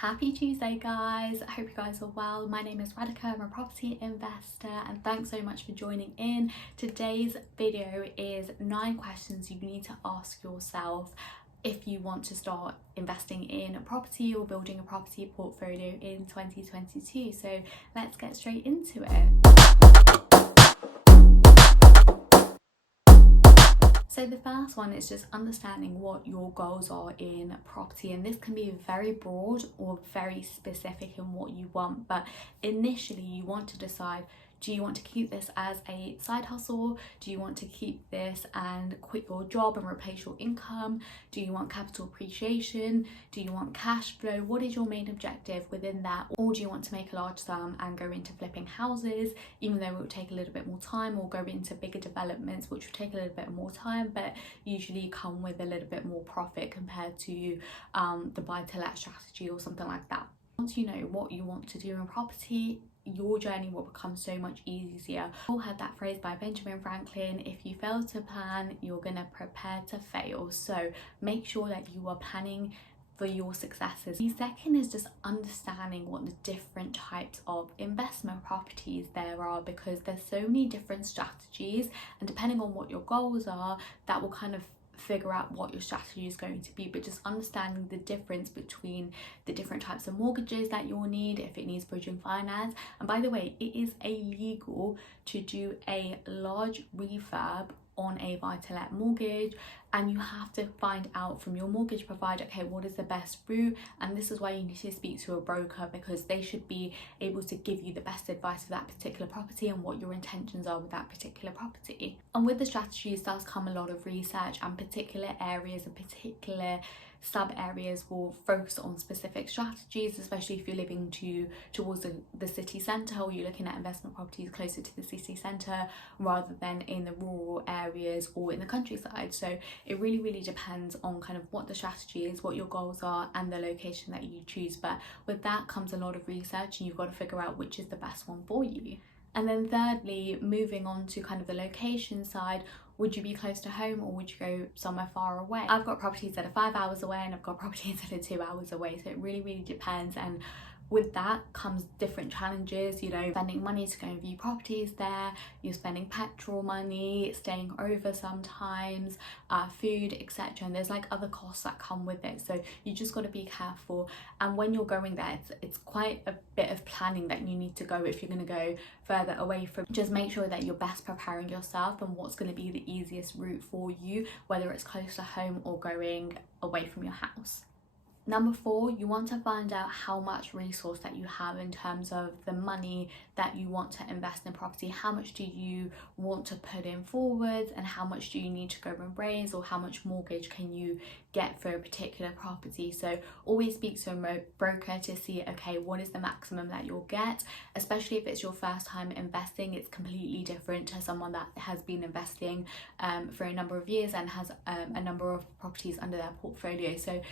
Happy Tuesday guys, I hope you guys are well. My name is Radhika, I'm a property investor and thanks so much for joining in. Today's video is 9 questions you need to ask yourself if you want to start investing in a property or building a property portfolio in 2022. So let's get straight into it. So the first one is just understanding what your goals are in property, and this can be very broad or very specific in what you want, but initially you want to decide, do you want to keep this as a side hustle? Do you want to keep this and quit your job and replace your income? Do you want capital appreciation? Do you want cash flow? What is your main objective within that? Or do you want to make a large sum and go into flipping houses, even though it will take a little bit more time, or go into bigger developments which will take a little bit more time but usually come with a little bit more profit compared to the buy-to-let strategy or something like that. Once you know what you want to do in property, your journey will become so much easier. I all heard that phrase by Benjamin Franklin: if you fail to plan, you're gonna prepare to fail. So make sure that you are planning for your successes. The second is just understanding what the different types of investment properties there are, because there's so many different strategies, and depending on what your goals are, that will kind of figure out what your strategy is going to be. But just understanding the difference between the different types of mortgages that you'll need, if it needs bridging finance. And by the way, it is illegal to do a large refurb on a buy-to-let mortgage, and you have to find out from your mortgage provider, okay, what is the best route? And this is why you need to speak to a broker, because they should be able to give you the best advice for that particular property and what your intentions are with that particular property. And with the strategies does come a lot of research, and particular areas and particular sub areas will focus on specific strategies, especially if you're living towards the city centre, or you're looking at investment properties closer to the city centre rather than in the rural areas or in the countryside. So it really depends on kind of what the strategy is, what your goals are, and the location that you choose. But with that comes a lot of research, and you've got to figure out which is the best one for you. And then thirdly, moving on to kind of the location side, would you be close to home or would you go somewhere far away? I've got properties that are 5 hours away and I've got properties that are 2 hours away, so it really depends. And with that comes different challenges, you know, spending money to go and view properties there, you're spending petrol money, staying over sometimes, food, etc. And there's like other costs that come with it, so you just got to be careful. And when you're going there, it's quite a bit of planning that you need to go if you're going to go further away from. Just make sure that you're best preparing yourself and what's going to be the easiest route for you, whether it's close to home or going away from your house. Number 4, you want to find out how much resource that you have in terms of the money that you want to invest in property. How much do you want to put in forwards, and how much do you need to go and raise, or how much mortgage can you get for a particular property? So always speak to a broker to see, okay, what is the maximum that you'll get, especially if it's your first time investing. It's completely different to someone that has been investing for a number of years and has a number of properties under their portfolio. So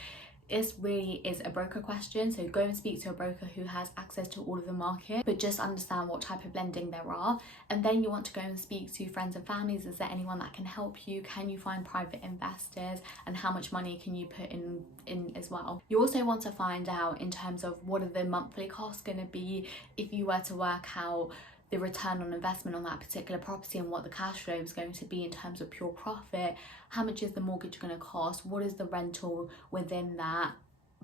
this really is a broker question, so go and speak to a broker who has access to all of the market, but just understand what type of lending there are. And then you want to go and speak to friends and families. Is there anyone that can help you? Can you find private investors, and how much money can you put in as well? You also want to find out in terms of what are the monthly costs going to be if you were to work out the return on investment on that particular property, and what the cash flow is going to be in terms of pure profit. How much is the mortgage going to cost? What is the rental within that?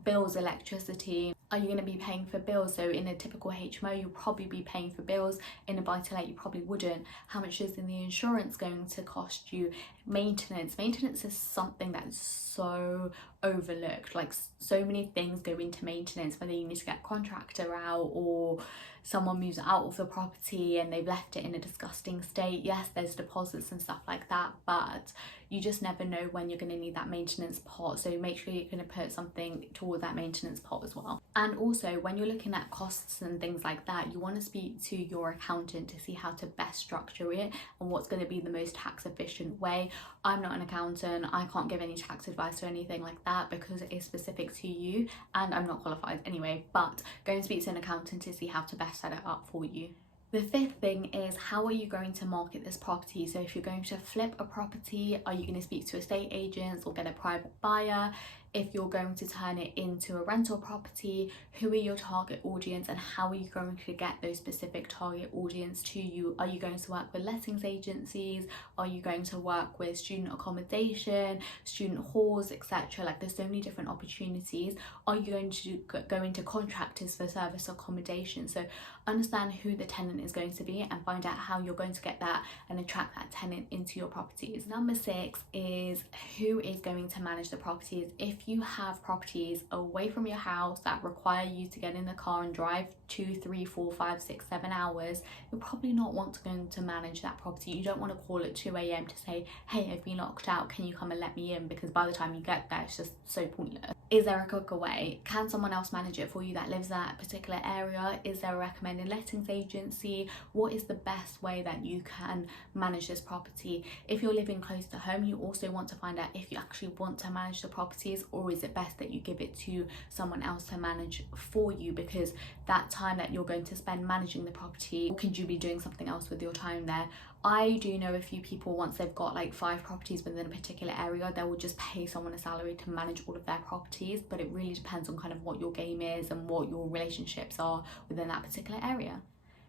Bills, electricity. Are you going to be paying for bills? So in a typical HMO, you'll probably be paying for bills. In a buy-to-let, you probably wouldn't. How much is the insurance going to cost you? Maintenance is something that's so overlooked. Like, so many things go into maintenance, whether you need to get a contractor out or someone moves out of the property and they've left it in a disgusting state. Yes, there's deposits and stuff like that, but you just never know when you're going to need that maintenance pot, so make sure you're going to put something toward that maintenance pot as well. And also, when you're looking at costs and things like that, you want to speak to your accountant to see how to best structure it and what's going to be the most tax efficient way. I'm not an accountant, I can't give any tax advice or anything like that because it is specific to you, and I'm not qualified anyway, but go and speak to an accountant to see how to best set it up for you. The 5th thing is, how are you going to market this property? So if you're going to flip a property, are you going to speak to estate agents or get a private buyer? if you're going to turn it into a rental property, who are your target audience and how are you going to get those specific target audience to you? Are you going to work with lettings agencies? Are you going to work with student accommodation, student halls, etc.? Like, there's so many different opportunities. Are you going to go into contractors for service accommodation? So understand who the tenant is going to be and find out how you're going to get that and attract that tenant into your properties. Number 6 is who is going to manage the properties. If you have properties away from your house that require you to get in the car and drive 2, 3, 4, 5, 6, 7 hours, you'll probably not want to go to manage that property. You don't want to call at 2 a.m. to say, hey, I've been locked out, can you come and let me in? Because by the time you get there, it's just so pointless. Is there a quicker way? Can someone else manage it for you that lives in that particular area? Is there a recommended lettings agency? What is the best way that you can manage this property? If you're living close to home, you also want to find out if you actually want to manage the properties, or is it best that you give it to someone else to manage for you, because that time that you're going to spend managing the property, or could you be doing something else with your time there? I do know a few people, once they've got like 5 properties within a particular area, they will just pay someone a salary to manage all of their properties, but it really depends on kind of what your game is and what your relationships are within that particular area.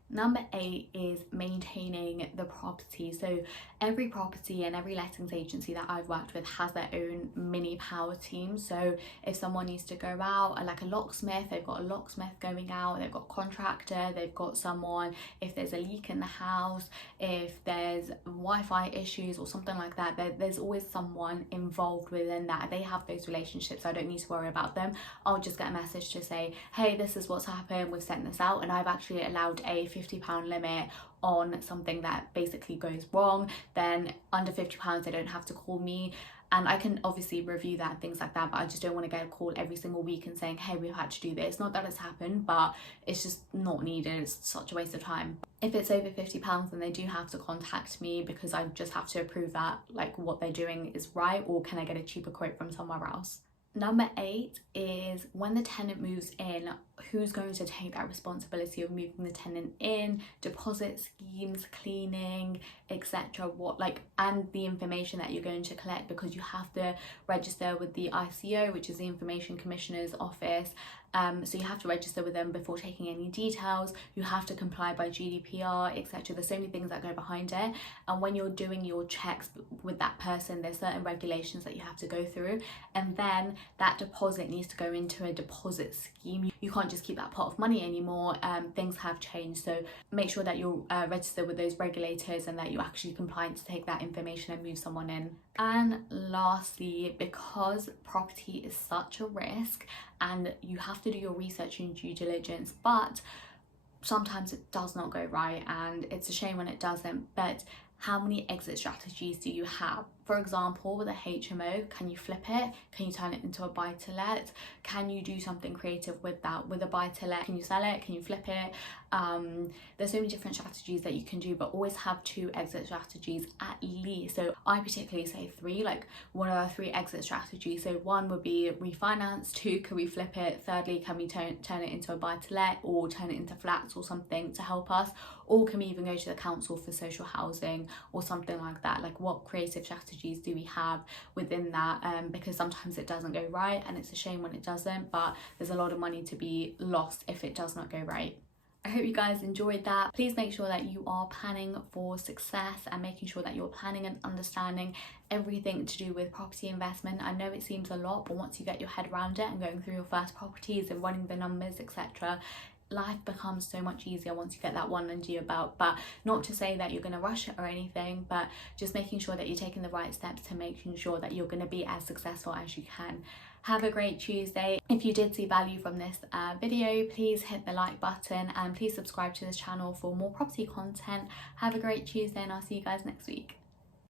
Number 8 is maintaining the property. So every property and every lettings agency that I've worked with has their own mini power team. So if someone needs to go out, like a locksmith, they've got a locksmith going out, they've got a contractor, they've got someone, if there's a leak in the house, if there's Wi-Fi issues or something like that, there's always someone involved within that. They have those relationships, I don't need to worry about them. I'll just get a message to say, hey, this is what's happened, we've sent this out, and I've actually allowed a £50 limit on something that basically goes wrong. Then under £50 they don't have to call me, and I can obviously review that and things like that, but I just don't want to get a call every single week and saying, hey, we've had to do this. Not that it's happened, but it's just not needed. It's such a waste of time. If it's over £50, then they do have to contact me, because I just have to approve that like what they're doing is right, or can I get a cheaper quote from somewhere else. Number 8 is when the tenant moves in, who's going to take that responsibility of moving the tenant in, deposit schemes, cleaning, etc. And the information that you're going to collect, because you have to register with the ICO, which is the Information Commissioner's Office. So you have to register with them before taking any details. You have to comply by GDPR, etc. There's so many things that go behind it, and when you're doing your checks with that person, there's certain regulations that you have to go through, and then that deposit needs to go into a deposit scheme. You can't just keep that pot of money anymore. Things have changed, so make sure that you're registered with those regulators and that you're actually compliant to take that information and move someone in. And lastly, because property is such a risk and you have to do your research and due diligence, but sometimes it does not go right, and it's a shame when it doesn't, but how many exit strategies do you have? For example, with a HMO, can you flip it? Can you turn it into a buy-to-let? Can you do something creative with that? With a buy-to-let, can you sell it? Can you flip it? There's so many different strategies that you can do, but always have 2 exit strategies at least. So I particularly say 3, like what are 3 exit strategies? So 1 would be refinance, 2, can we flip it? Thirdly, can we turn it into a buy-to-let or turn it into flats or something to help us? Or can we even go to the council for social housing or something like that? Like, what creative strategies do we have within that? Because sometimes it doesn't go right, and it's a shame when it doesn't, but there's a lot of money to be lost if it does not go right. I hope you guys enjoyed that. Please make sure that you are planning for success and making sure that you're planning and understanding everything to do with property investment. I know it seems a lot, but once you get your head around it and going through your first properties and running the numbers, etc., life becomes so much easier once you get that one under your belt. But not to say that you're going to rush it or anything, but just making sure that you're taking the right steps to making sure that you're going to be as successful as you can. Have a great Tuesday. If you did see value from this video, please hit the like button and please subscribe to this channel for more property content. Have a great Tuesday, and I'll see you guys next week.